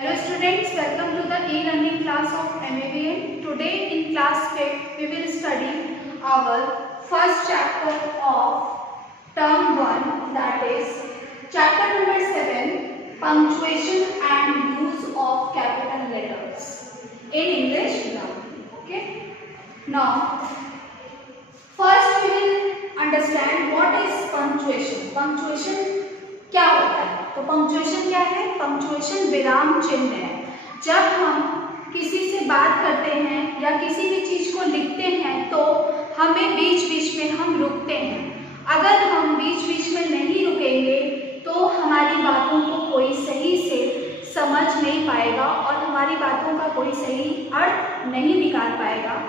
Hello students, welcome to the e-learning class of MAVN. Today in class 5 we will study our first chapter of term 1, that is chapter number 7, punctuation and use of capital letters in English grammar. Okay. Now first we will understand what is punctuation. Punctuation क्या होता है? तो punctuation क्या है? Punctuation विराम चिन्ह है। जब हम किसी से बात करते हैं या किसी भी चीज को लिखते हैं तो हमें बीच बीच में हम रुकते हैं। अगर हम बीच बीच में नहीं रुकेंगे तो हमारी बातों को कोई सही से समझ नहीं पाएगा और हमारी बातों का कोई सही अर्थ नहीं निकाल पाएगा।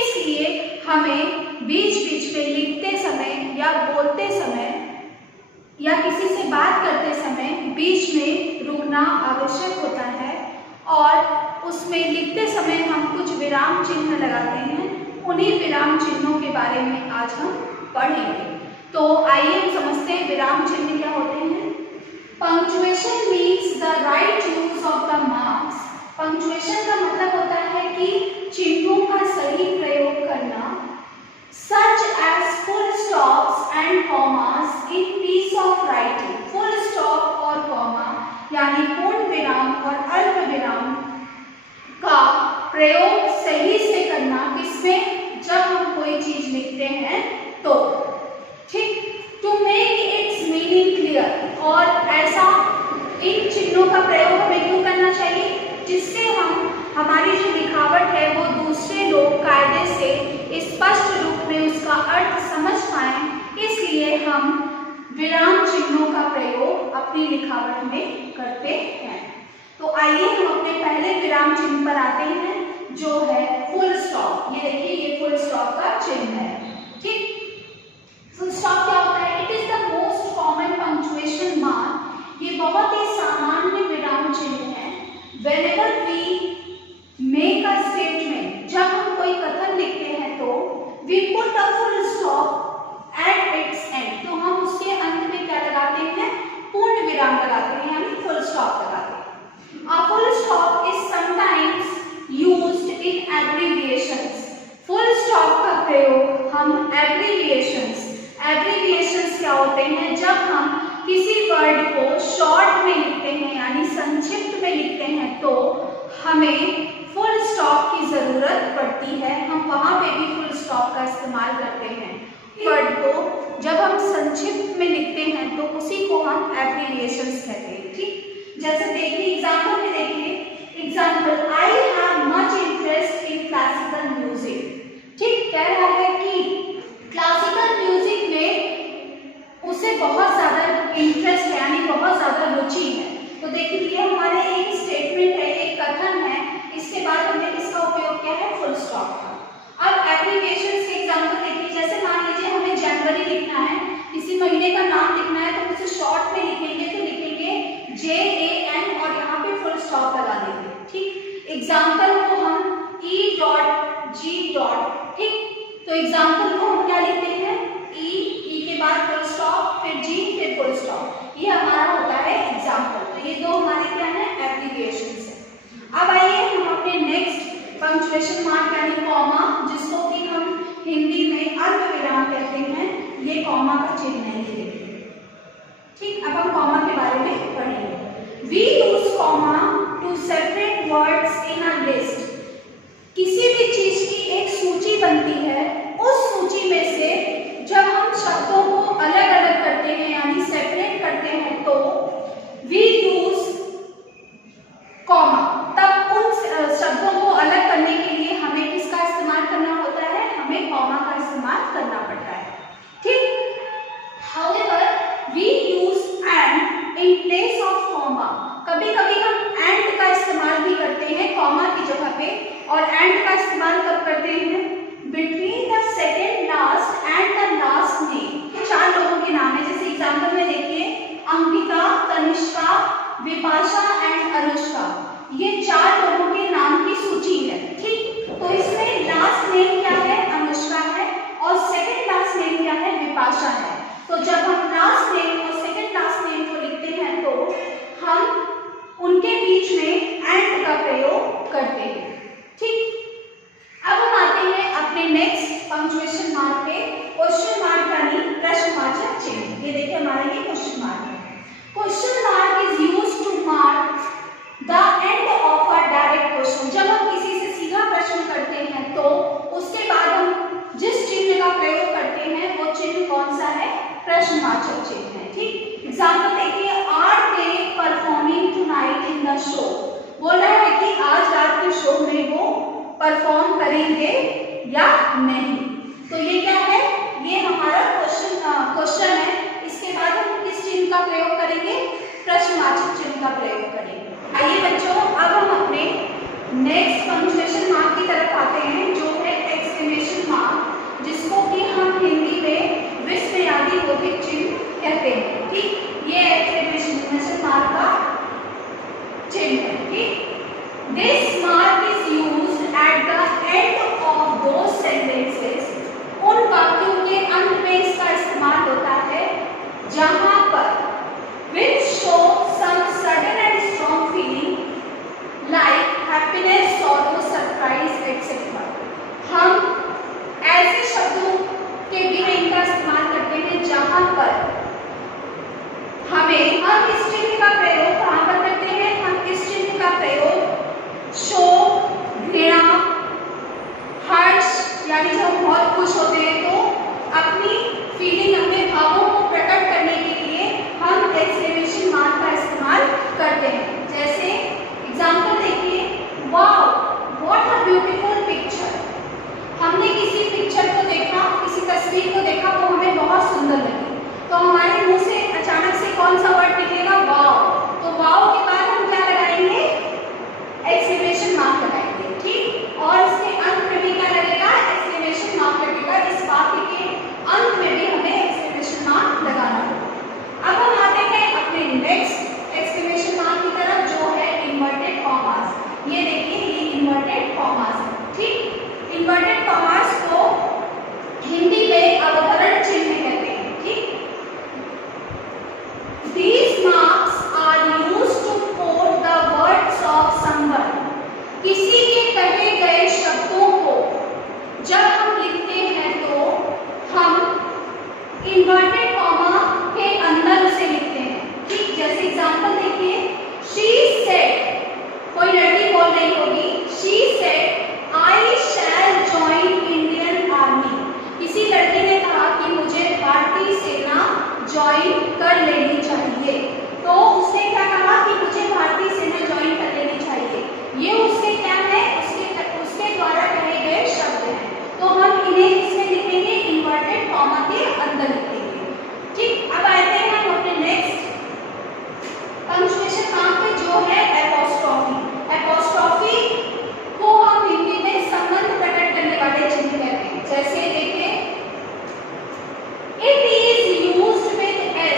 इसलिए हमें बीच बीच में लिखते समय या बोलते समय या किसी से बात करते समय बीच में रुकना आवश्यक होता है और उसमें लिखते समय हम कुछ विराम चिन्ह लगाते हैं। उन्हीं विराम चिन्हों के बारे में आज हम पढ़ेंगे। तो आइए हम समझते हैं विराम चिन्ह क्या होते हैं। Punctuation means the right use of the marks. Punctuation का मतलब होता है कि चिन्हों का सही प्रयोग करना, such as full stops and commas in piece of writing. Full stop और comma यानी पूर्ण विराम और अल्प विराम का प्रयोग सही से करना किसमें? जब हम कोई चीज लिखते हैं तो ठीक। To make its meaning clear, और ऐसा इन चिन्हों का प्रयोग हमें क्यों करना चाहिए? जिससे हम हमारी जो लिखावट है वो दूसरे लोग कायदे से स्पष्ट रूप में उसका अर्थ समझ पाएं। इसलिए हम विराम चिन्हों का प्रयोग अपनी लिखावट में करते हैं। तो आइए हम अपने पहले विराम चिन्ह पर आते हैं जो है फुल स्टॉप। ये देखिए, ये फुल स्टॉप का चिन्ह है। ठीक, फुल स्टॉप क्या होता है? It is the most common punctuation mark. ये बहुत ही सामान्य विराम चिन्ह है। Whenever we make a statement, जब हम कोई कथन लिखते हैं तो we put a full stop at its end। तो हम उसके अंत में क्या लगाते हैं? पूर्ण विराम लगाते हैं, यानी full stop लगाते हैं। A full stop is sometimes used in abbreviations। full stop का प्रयोग हम abbreviations क्या होते हैं? जब हम किसी वर्ड को शॉर्ट में लिखते हैं यानी संक्षिप्त में लिखते हैं तो हमें फुल स्टॉप की जरूरत पड़ती है। हम वहां पे भी फुल स्टॉप का इस्तेमाल करते हैं। वर्ड को जब हम संक्षिप्त में लिखते हैं तो उसी को हम एब्रिविएशंस कहते हैं। ठीक, जैसे देखिए एग्जांपल में देखिए, example I have much interest in classical music. ठीक, कह रहा है कि क्लासिकल म्यूजिक में उसे बहुत ज्यादा इंटरेस्ट है, यानी बहुत ज्यादा रुचि है। तो देखिए ये हमारे एक स्टेटमेंट है, एक कथन है। इसके बाद हमने किसका उपयोग किया है? फुल स्टॉप का। अब एब्रिविएशंस के एग्जांपल देखिए, जैसे मान लीजिए हमें जनवरी लिखना है, किसी महीने का नाम लिखना है तो उसे शॉर्ट में लिखेंगे तो लिखेंगे JAN और यहाँ पे फुल स्टॉप लगा देंगे। ठीक, एग्जाम्पल को हम E.G. ठीक, तो एग्जाम्पल को हम क्या लिखते हैं? ई के बाद फुल स्टॉप, फिर जी, फिर फुल स्टॉप। ये हमारा होता है एग्जाम्पल। तो ये दो हमारे क्या है? एब्रिविएशंस है। अब आइए हम अपने नेक्स्ट पंक्चुएशन मार्क यानी कॉमा, जिसको कि हम हिंदी में अल्प विराम कहते हैं, ये कॉमा का चिन्ह है। ये देखिए। ठीक, अब हम कॉमा के बारे में पढ़ेंगे। We use comma to separate words in a list. किसी भी चीज की एक सूची बनती है, उस सूची में से जब हम शब्दों को अलग अलग करते हैं यानी सेपरेट करते हैं तो वी यूज कॉमा। तब उन शब्दों को अलग करने के लिए हमें किसका इस्तेमाल करना होता है? हमें कॉमा का इस्तेमाल करना पड़ता है। ठीक, however we use and in place of comma। कभी कभी हम एंड का इस्तेमाल भी करते हैं कॉमा की जगह पे। और एंड का इस्तेमाल कब करते हैं? Between the second last and the last name. चार लोगों के नाम है, जैसे एग्जाम्पल में देखिए अंकिता, तनिष्का, विपाशा एंड अनुष्का। ये चार लोगों के नाम की सूची है। ठीक, तो इसमें लास्ट नेम क्या है? अनुष्का है, और सेकेंड लास्ट नेम क्या है? विपाशा है। तो जब हम लास्ट नेम और सेकेंड लास्ट नेम को लिखते हैं तो हम उनके बीच में परफॉर्म करेंगे या नहीं। तो ये क्या है, ये हमारा क्वेश्चन है। इसके बाद हम किस चिन्ह का प्रयोग करेंगे, प्रश्नवाचक चिन्ह का प्रयोग करेंगे। आइए बच्चों, अब हम अपने नेक्स्ट पंक्चुएशन मार्क की तरफ आते हैं, जो है एक्सक्लेमेशन मार्क, जिसको कि हम हिंदी में विस्मयादि बोधिक चिन्ह कहते हैं। ठीक, ये एक्सक्लेमेशन मार्क का चिन्ह है। ठीक, this mark is used at the end of those sentences, उन वाक्यों के अंत में इसका इस्तेमाल होता है जहां पर which show some sudden and strong feeling like happiness, sorrow, surprise, etc. हम ऐसे शब्दों के लिए इनका इस्तेमाल करते हैं जहां पर हम इस चिन्ह का प्रयोग कहां पर करते हैं, हम इस चिन्ह का प्रयोग शोक, घृणा, हर्ष, यानी जब हम बहुत खुश होते हैं तो अपनी फीलिंग, अपने भावों को प्रकट करने के लिए हम एक्सक्लेमेशन मार्क का इस्तेमाल करते हैं। जैसे एग्जांपल देखिए, wow what a beautiful picture. हमने किसी पिक्चर को देखा, किसी तस्वीर को देखा, वो हमें बहुत सुंदर लगी, तो हमारे मुंह से अचानक से कौन सा वर्ड निकलेगा, वाओ। तो वाओ के बाद हम क्या लगाएंगे, एक्सक्लेमेशन मार्क लगाएंगे। ठीक, और इसके अंत में भी क्या लगेगा, एक्सक्लेमेशन मार्क लगेगा। इस वाक्य के अंत में भी हमें एक्सक्लेमेशन मार्क लगाना होगा। अब हम आते हैं अपने नेक्स्ट एक्सक्लेमेशन मार्क की तरफ, जो है इन्वर्टेड कॉमास। ये देखिए, ये इन्वर्टेड कॉमास है। ठीक, इन्वर्टेड कॉमास को हिंदी में अवतरण चिन्ह कहते हैं। ठीक, these marks are used to quote the words of someone. किसी के कहे गए शब्दों को जब हम लिखते हैं तो हम इन्वर्टेड कॉमा के अंदर उसे लिखते हैं। ठीक, जैसे एग्जांपल देखिए, she said, कोई लड़की बोल रही होगी, she said I shall join Indian Army. किसी लड़की ने कहा कि मुझे भारतीय सेना ज्वाइन कर लेनी चाहिए, तो उसने क्या कहा कि मुझे भारतीय सेना ज्वाइन कर लेनी चाहिए। ये उसके क्या है, उसके द्वारा कहे गए शब्द हैं, तो हम इन्हें इसमें लिखेंगे, इन्वर्टेड कॉमा के अंदर लिखेंगे। ठीक, अब आते हैं हम अपने नेक्स्ट पंक्चुएशन मार्क पे, जो है एपोस्ट्रोफी। एपोस्ट्रोफी को हम हिंदी में संबंध प्रकट करने वाले चिन्ह कहते हैं। जैसे देखिए, it is used with S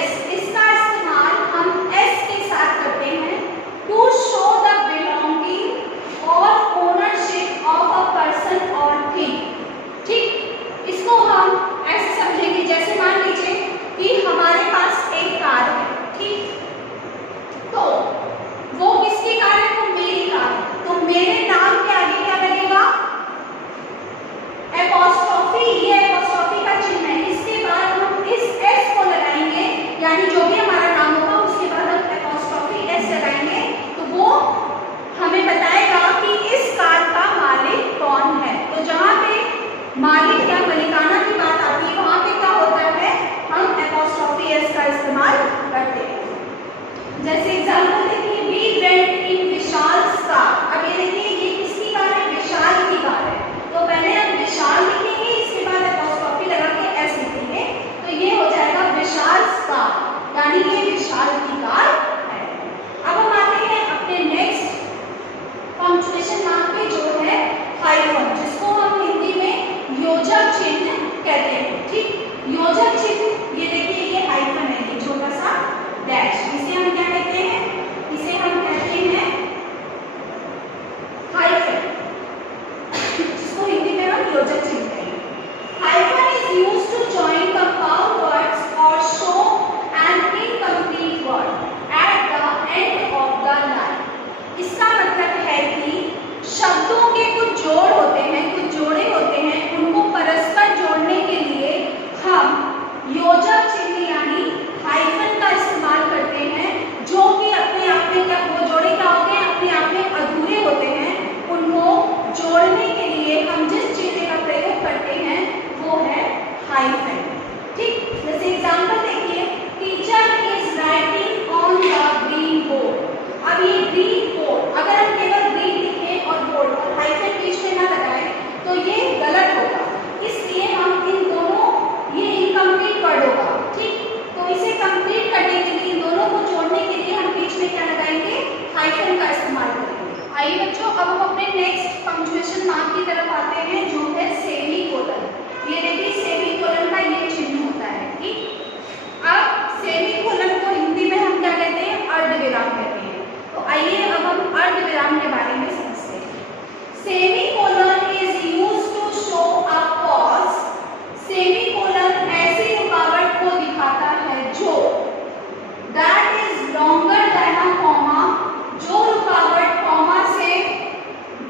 अब हम अपने नेक्स्ट पंक्चुएशन मार्क की तरफ आते हैं, जो है सेमीकोलन। ये देखिए सेमीकोलन का ये चिन्ह होता है, ठीक। अब सेमीकोलन को हिंदी में हम क्या कहते हैं, अर्धविराम कहते हैं। तो आइए अब हम अर्धविराम के बारे में समझते हैं। Semicolon is used to show a pause. Semicolon ऐसी रुकावट को दिखाता है जो that is longer than a comma, जो रुकावट कॉमा से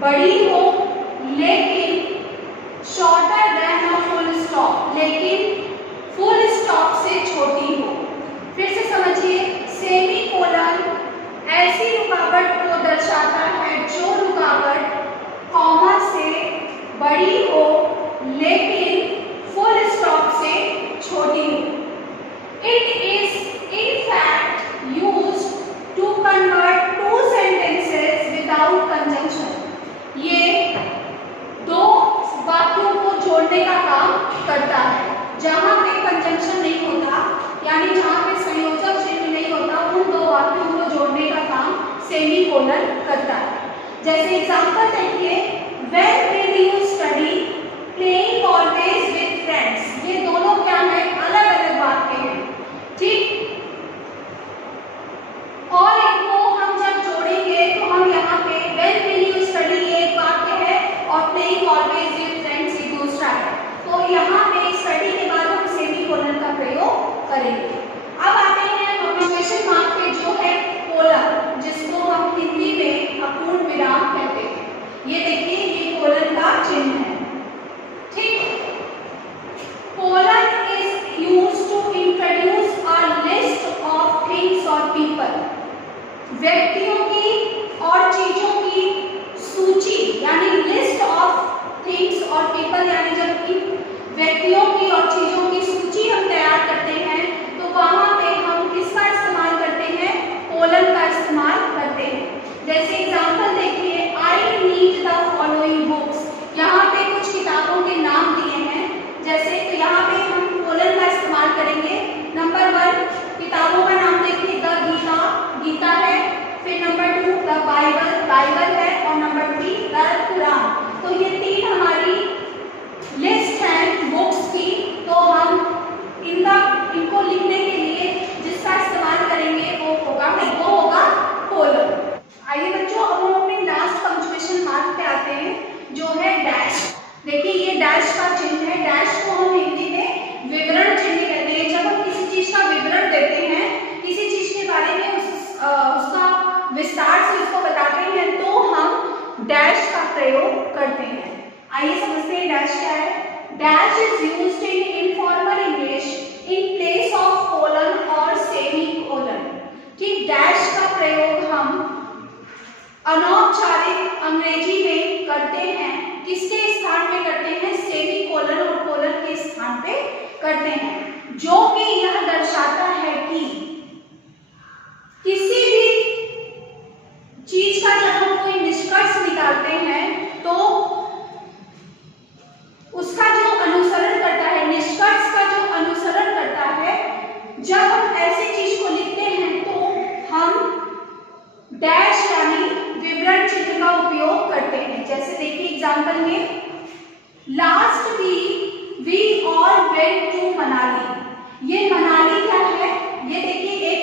बड़ी हो लेकिन shorter than a full stop, लेकिन फुल स्टॉप से छोटी हो। फिर से समझिए, सेमीकोलन ऐसी रुकावट को दर्शाता है जो रुकावट कॉमा से बड़ी हो लेकिन फुल स्टॉप से छोटी हो। It is in fact used to convert two sentences without conjunction. ये दो वाक्यों को जोड़ने का काम करता है। जहां पे कंजंक्शन नहीं होता, यानी जहां पे संयोजक चिन्ह नहीं होता, उन दो वाक्यों को जोड़ने का काम सेमीकोलन करता है। जैसे एग्जांपल देखिए, when did you study playing always with friends. ये दोनों क्या है, अलग अलग वाक्य हैं, ठीक। और इनको हम जब जोड़ेंगे तो हम यहाँ पे व्हेन विल यू स्टडी ये एक वाक्य है और प्लेइंग ऑलवेज विद फ्रेंड्स ये दूसरा है। तो यहाँ पे स्टडी के बाद हम सेमीकोलन का प्रयोग करेंगे। अब आते हैं पंक्चुएशन मार्क पे, जो है कोलन, जिसको हम हिंदी में अपूर्ण विराम कहते हैं। ये देखिए, ये कोलन का चिन्ह है, ठीक। Colon is used to introduce a list of things और पीपल। व्यक्तियों की और चीजों की सूची, यानी लिस्ट ऑफ थिंग्स और पीपल, यानी जब व्यक्तियों की और चीजों की सूची हम तैयार करते हैं तो वहां पे हम किसका इस्तेमाल करते हैं, कोलन का इस्तेमाल करते हैं। जैसे एग्जांपल देखिए, I need the following books. यहाँ पे कुछ किताबों के नाम दिए हैं, जैसे तो यहाँ पे हम कोलन का इस्तेमाल करेंगे। नंबर 1 किताबों का नाम देखिए, द गीता, गीता है। फिर नंबर 2 द बाइबल, बाइबल है। और नंबर 3 द कुरान। तो ये 3 हमारी लिस्ट है बुक्स की। तो हम इनको लिखने के लिए जिसका इस्तेमाल करेंगे वो होगा कोलन। आइए बच्चों, अब हम अपने लास्ट पंक्चुएशन मार्क पे आते हैं, जो है डैश। देखिए, ये डैश का चिन्ह है। डैश को हम हिंदी में विवरण चिन्ह कहते हैं। जब हम किसी चीज का विवरण देते हैं, किसी चीज के बारे में उसका विस्तार से उसको बताते हैं, तो हम डैश का प्रयोग करते हैं। आइए समझते हैं डैश क्या है। Dash is used in informal English in place of colon और सेमीकोलन। ठीक, डैश का प्रयोग हम अनौपचारिक अंग्रेजी में करते हैं। किसके स्थान पे करते हैं, सेमीकोलन और कोलन के स्थान पे करते हैं, जो कि यह दर्शाता है कि किसी भी चीज का जब हम कोई निष्कर्ष निकालते हैं तो उसका जो अनुसरण करता है, निष्कर्ष का जो अनुसरण करता है, जब हम ऐसी चीज को लिखते हैं तो हम डैश यानी विवरण चिन्ह का उपयोग करते हैं। जैसे देखिए एग्जांपल में, last week we all went to Manali. ये मनाली क्या है, ये देखिए एक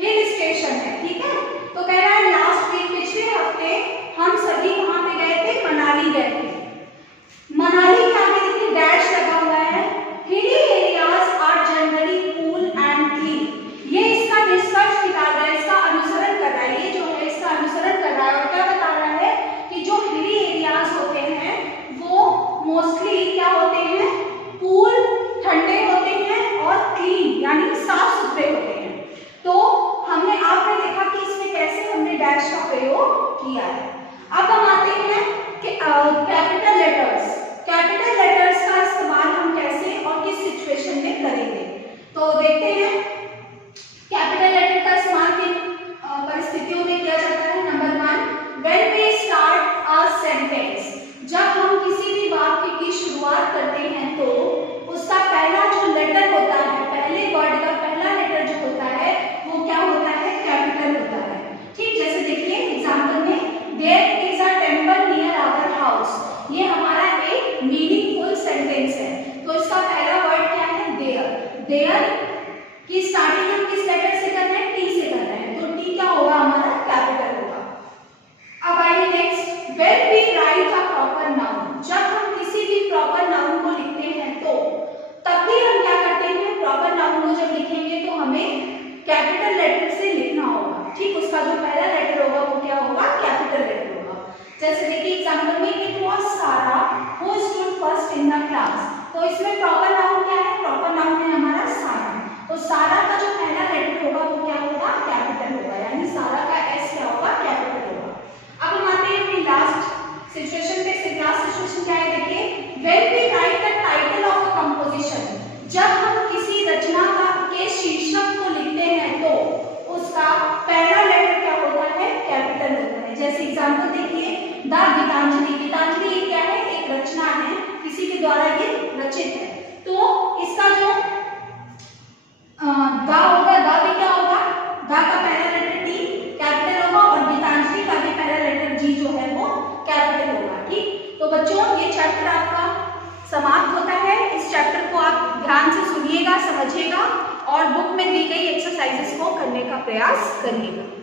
हिल स्टेशन है, ठीक है। तो कह रहा है लास्ट वीक, पिछले हफ्ते हम सभी वहां पे गए थे, मनाली गए थे। मनाली के आगे देखिए डैश लगा हुआ है। Hilly areas are generally cool and clean. ये इसका निष्कर्ष निकाल रहा है, इसका अनुसरण कर रहा है। ये जो है इसका अनुसरण कर रहा है और क्या बता रहा है कि जो हिली एरियाज होते हैं वो मोस्टली क्या होते हैं, कूल, ठंडे होते हैं और क्लीन यानी साफ सुथरे होते हैं। उसका जो पहला लेटर होगा वो क्या होगा, कैपिटल लेटर होगा। जैसे देखिए एग्जांपल में इट वाज सारा who stood first in the class, तो इसमें प्रॉपर नाउन क्या है, प्रॉपर नाउन है हमारा सारा, तो सारा का जो पहला लेटर होगा वो क्या होगा, कैपिटल होगा, यानी सारा का एस क्या होगा, कैपिटल होगा। अब हम आते हैं अपनी लास्ट सिचुएशन पे। लास्ट सिचुएशन क्या है देखिए, when we write the title of a composition, जब हम किसी रचना का के शीर्षक को लिखते हैं तो उसका पहला लेटर क्या होता है, कैपिटल होता है। जैसे एग्जांपल देखिए द गीतांजलि, गीतांजलि क्या है, एक रचना है, किसी के द्वारा ये रचित है, तो इसका जो द होगा, द भी क्या होगा, द का पहला लेटर टी कैपिटल होगा और गीतांजलि का भी पहला लेटर जी जो है वो कैपिटल होगा। ठीक, तो बच्चों ये चैप्टर आपका समाप्त होता है। इस चैप्टर को आप ध्यान से सुनिएगा, समझिएगा और बुक में दी गई एक्सरसाइजेस को करने का प्रयास करिएगा।